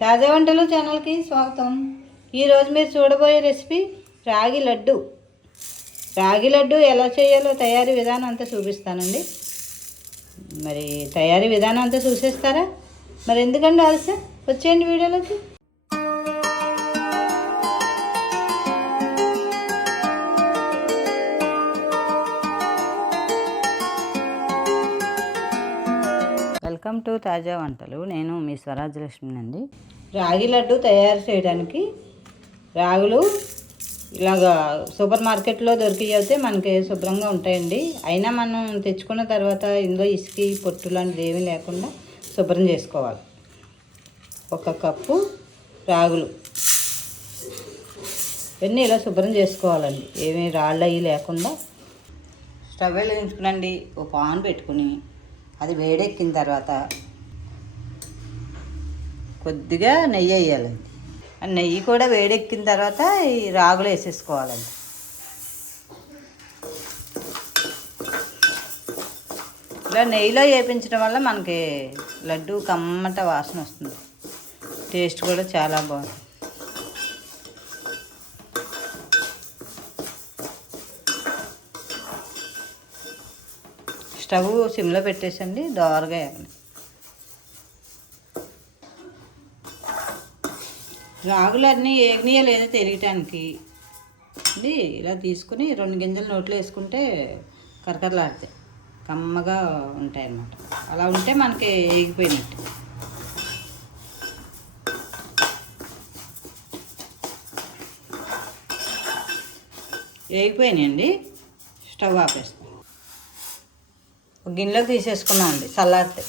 తాజా వంటలు ఛానల్కి స్వాగతం. ఈరోజు మీరు చూడబోయే రెసిపీ రాగి లడ్డు. రాగి లడ్డు ఎలా చేయాలో తయారీ విధానం అంతా చూపిస్తానండి. మరి తయారీ విధానం అంతా చూసేస్తారా? మరి ఎందుకండి ఆలస్యం? వచ్చేయండి వీడియోలోకి. వెల్కమ్ టు తాజా వంటలు. నేను మీ స్వరాజ్యలక్ష్మి అండి రాగి లడ్డు తయారు చేయడానికి రాగులు ఇలాగా సూపర్ మార్కెట్లో దొరికి మనకి శుభ్రంగా ఉంటాయండి. అయినా మనం తెచ్చుకున్న తర్వాత ఇందులో ఇసుకి పొట్టు లాంటిది ఏమీ లేకుండా శుభ్రం చేసుకోవాలి. ఒక కప్పు రాగులు. ఇవన్నీ ఇలా శుభ్రం చేసుకోవాలండి. ఏమీ రాళ్ళు అవి లేకుండా. స్టవ్ వెలిగించుకునండి. ఓ పాన్ పెట్టుకుని అది వేడెక్కిన తర్వాత కొద్దిగా నెయ్యి వేయాలండి. ఆ నెయ్యి కూడా వేడెక్కిన తర్వాత ఈ రాగులు వేసేసుకోవాలండి. ఇలా నెయ్యిలో వేపించడం వల్ల మనకి లడ్డు కమ్మట వాసన వస్తుంది. టేస్ట్ కూడా చాలా బాగుంది స్టవ్ సిమ్లో పెట్టేసండి దోరగా వేయండి రాగులన్నీ ఏగ్నియా లేదో తెలియటానికి. ఇది ఇలా తీసుకుని రెండు గింజలు నోట్లో వేసుకుంటే కరకరలాడతాయి. కమ్మగా ఉంటాయి అన్నమాట అలా ఉంటే మనకి ఏగిపోయినట్టు. వేగిపోయినాయండి స్టవ్ ఆపేస్తాం. గిన్నెలోకి తీసేసుకున్నామండి చల్లారితే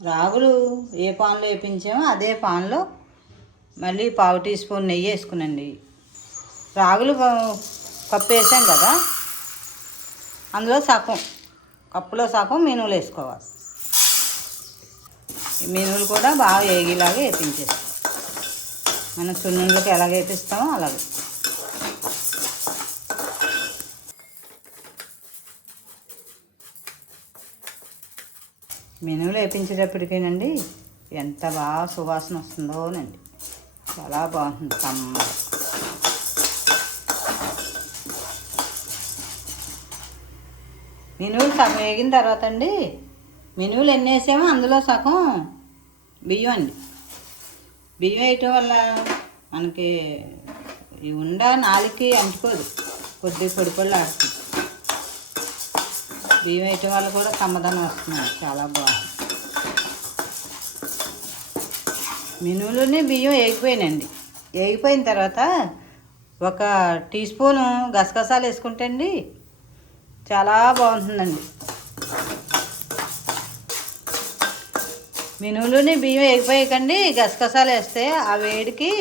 రాగులు ఏ పాన్లో వేపించామో అదే పాన్లో మళ్ళీ పావు టీ స్పూన్ నెయ్యి వేసుకునండి. రాగులు కప్పు వేసాం కదా అందులో సగం కప్పులో సగం మినువులు వేసుకోవాలి. మినువులు కూడా బాగా వేగేలాగా వేపించేస్తాం మనం సున్నుండలకి ఎలాగ వేపిస్తామో అలాగే. మెనువులు వేపించేటప్పటికేనండి ఎంత బాగా సువాసన వస్తుందోనండి. చాలా బాగుంటుంది కమ్మ. మినువులు సగం వేగిన తర్వాత అండి మినువులు ఎన్ని వేసామో అందులో సగం బియ్యం అండి. బియ్యం వేయటం వల్ల మనకి ఉండ నాలుగుకి అంటుకోదు. కొద్ది పొడి పళ్ళు ఆడుతుంది బియ్యం వేయటం వల్ల కూడా సమాధానం వస్తున్నాయి చాలా బాగుంది. మినువులోనే బియ్యం వేగిపోయినండి వేగిపోయిన తర్వాత ఒక టీ స్పూను గసగసాలు వేసుకుంటే అండి చాలా బాగుంటుందండి. మినువులోని బియ్యం వేగిపోయకండి గసగసాలు వేస్తే ఆ వేడికి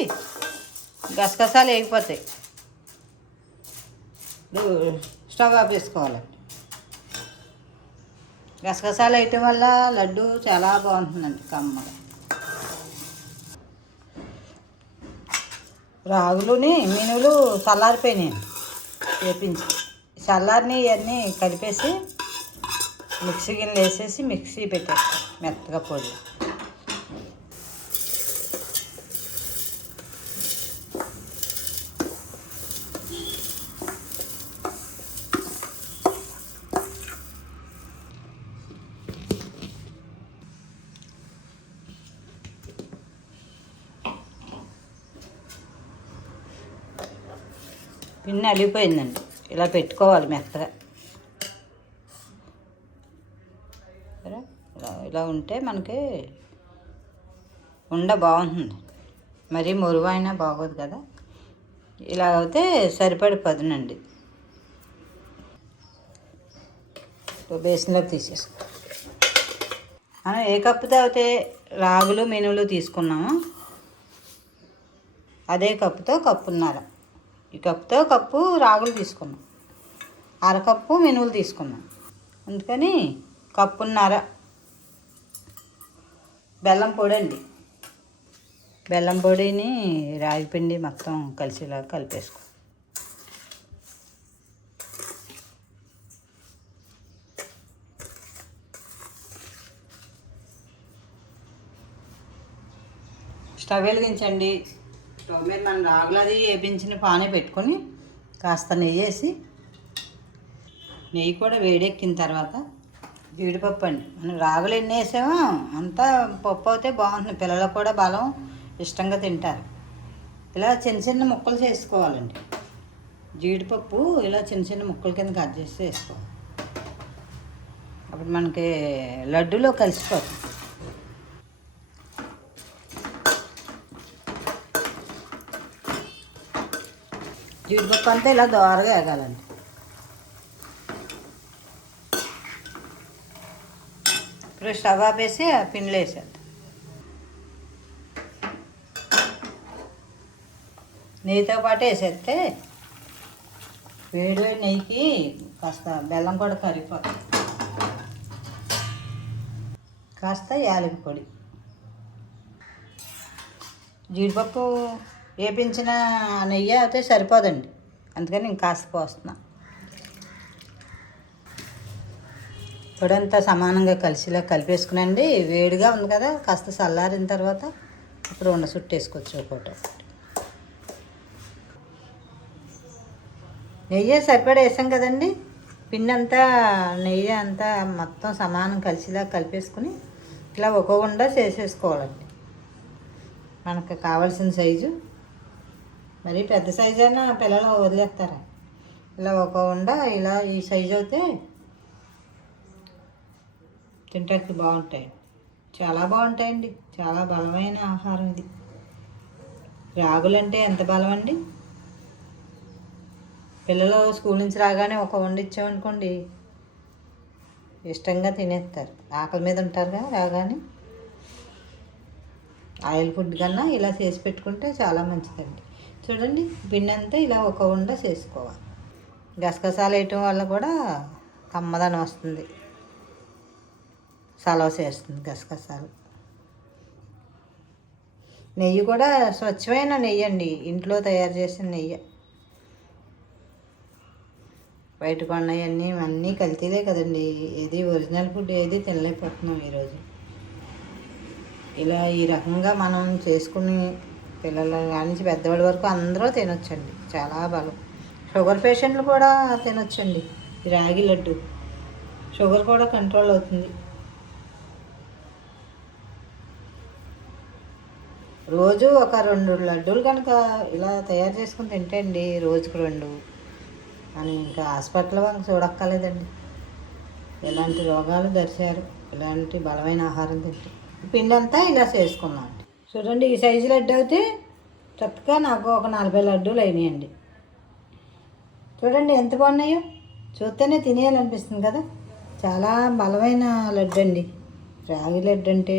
గసగసాలు వేగిపోతాయి. స్టవ్ ఆపేసుకోవాలండి గసగసాలు వేయటం వల్ల లడ్డు చాలా బాగుంటుందండి కమ్మగా రాగులుని మినువులు చల్లారిపోయినాయి. వేపించి చల్లారిని ఇవన్నీ కలిపేసి మిక్సీ గిన్నెలు వేసేసి మిక్సీ పెట్టేస్తాను మెత్తగా పొడి పిన్ని అలిగిపోయిందండి. ఇలా పెట్టుకోవాలి మెత్తగా. ఇలా ఇలా ఉంటే మనకి ఉండ బాగుంటుంది. మరీ మురువైనా బాగోదు కదా. ఇలా అయితే సరిపడి పదునండి బేసిన్లోకి తీసేసుకో. మనం ఏ కప్పుతో అయితే రాగులు మినువులు తీసుకున్నామో అదే కప్పుతో కప్పున్నారా. ఈ కప్పుతో కప్పు రాగులు తీసుకున్నాం. అరకప్పు మినువులు తీసుకున్నాం. అందుకని కప్పున్నర. బెల్లం పొడి అండి. బెల్లం పొడిని రాగిపిండి మొత్తం కలిసేలా కలిపేసుకో. స్టవ్ వెలిగించండి. స్టవ్ మీద మనం రాగులది వేపించిన పానే పెట్టుకొని కాస్త నెయ్యి వేసి నెయ్యి కూడా వేడెక్కిన తర్వాత జీడిపప్పు అండి. మనం రాగులు ఎన్ని వేసామో అంతా పప్పు అయితే బాగుంటుంది. పిల్లలకు కూడా బలం ఇష్టంగా తింటారు. ఇలా చిన్న చిన్న ముక్కలు చేసుకోవాలండి. జీడిపప్పు ఇలా చిన్న చిన్న ముక్కల కింద కట్ చేసి వేసుకోవాలి. అప్పుడు మనకి లడ్డూలో కలిసిపోతుంది. జీడిపప్పు అంతా ఇలా దోరగా వేగాలండి. ఇప్పుడు స్టవ్ ఆపేసి ఆ పిండిలో వేసేద్దాం. నెయ్యితో పాటు వేసేస్తే వేడి వేడి నెయ్యికి కాస్త బెల్లం కూడా కరిగిపోతుంది. కాస్త యాలకి పొడి. జీడిపప్పు వేపించిన నెయ్యి అయితే సరిపోదండి. అందుకని ఇంక కాస్త పోస్తున్నా. పొడంతా సమానంగా కలిసిలా కలిపేసుకునండి. వేడిగా ఉంది కదా కాస్త చల్లారిన తర్వాత అప్పుడు ఉండ చుట్టేసుకోవచ్చు ఒకటి నెయ్యి సరిపడా వేసాం కదండి. పిండి అంతా నెయ్యి అంతా మొత్తం సమానం కలిసిలా కలిపేసుకుని ఇలా ఒక చేసేసుకోవాలండి. మనకు కావాల్సిన సైజు. మరి పెద్ద సైజు అయినా పిల్లలు వదిలేస్తారా. ఇలా ఒక ఉండ ఇలా ఈ సైజు అయితే తింటానికి బాగుంటాయి. చాలా బాగుంటాయండి. చాలా బలమైన ఆహారం ఇది. రాగులంటే ఎంత బలం అండి? పిల్లలు స్కూల్ నుంచి రాగానే ఒక వండి ఇచ్చామనుకోండి ఇష్టంగా తినేస్తారు. ఆకలి మీద ఉంటారుగా రాగానే. ఆయిల్ ఫుడ్ కన్నా ఇలా చేసి పెట్టుకుంటే చాలా మంచిదండి. చూడండి పిండి అంతా ఇలా ఒక ఉండ చేసుకోవాలి. గసగసాలు వేయటం వల్ల కూడా కమ్మదనం వస్తుంది. సలవ చేస్తుంది గసగసాలు. నెయ్యి కూడా స్వచ్ఛమైన నెయ్యి అండి. ఇంట్లో తయారు చేసిన నెయ్యి. బయట కొన్నవన్నీ అన్నీ కల్తీలే కదండి. ఏది ఒరిజినల్ ఫుడ్ ఏది తినలేకపోతున్నాం ఈరోజు. ఇలా ఈ రకంగా మనం చేసుకుని పిల్లల నుంచి పెద్దవాళ్ళ వరకు అందరూ తినొచ్చండి. చాలా బలం. షుగర్ పేషెంట్లు కూడా తినొచ్చండి. రాగి లడ్డు. షుగర్ కూడా కంట్రోల్ అవుతుంది. రోజు ఒక రెండు లడ్డూలు కనుక ఇలా తయారు చేసుకుని తింటే అండి రోజుకు రెండు. అని ఇంకా హాస్పిటల్ వాళ్ళకి చూడక్కర్లేదండి. ఎలాంటి రోగాలు దర్శారు ఇలాంటి బలమైన ఆహారం తింటే. పిండి అంతా ఇలా చేసుకున్నాం చూడండి ఈ సైజు లడ్డు అయితే చక్కగా నాకు ఒక నలభై లడ్డూలు అయినాయండి. చూడండి ఎంత బాగున్నాయో. చూస్తేనే తినేయాలనిపిస్తుంది కదా. చాలా బలమైన లడ్డు అండి రాగి లడ్డు అంటే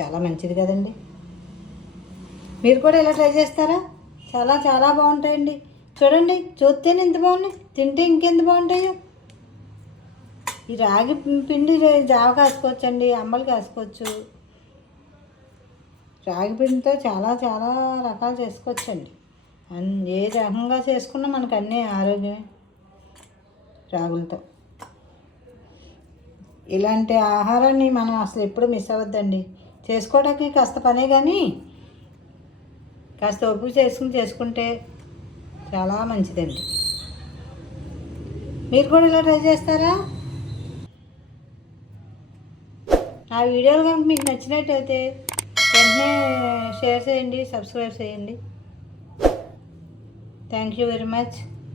చాలా మంచిది కదండి. మీరు కూడా ఇలా ట్రై చేస్తారా? చాలా చాలా బాగుంటాయండి. చూడండి చూస్తేనే ఎంత బాగున్నాయి. తింటే ఇంకెంత బాగుంటాయో. ఈ రాగి పిండి జావ కాసుకోవచ్చండి అమ్మలు కాసుకోవచ్చు. రాగి పిండితో చాలా చాలా రకాలు చేసుకోవచ్చండి. అన్- ఏ రకంగా చేసుకున్నా మనకు అన్నీ ఆరోగ్యమే. రాగులతో. ఇలాంటి ఆహారాన్ని మనం అసలు ఎప్పుడు మిస్ అవ్వద్దండి. చేసుకోవడానికి కాస్త పనే కానీ కాస్త ఓపిక చేసుకుని చేసుకుంటే చాలా మంచిదండి. మీరు కూడా ఇలా ట్రై చేస్తారా? నా వీడియోలు కనుక మీకు నచ్చినట్టయితే వెంటనే షేర్ చేయండి సబ్స్క్రైబ్ చేయండి. Thank you very much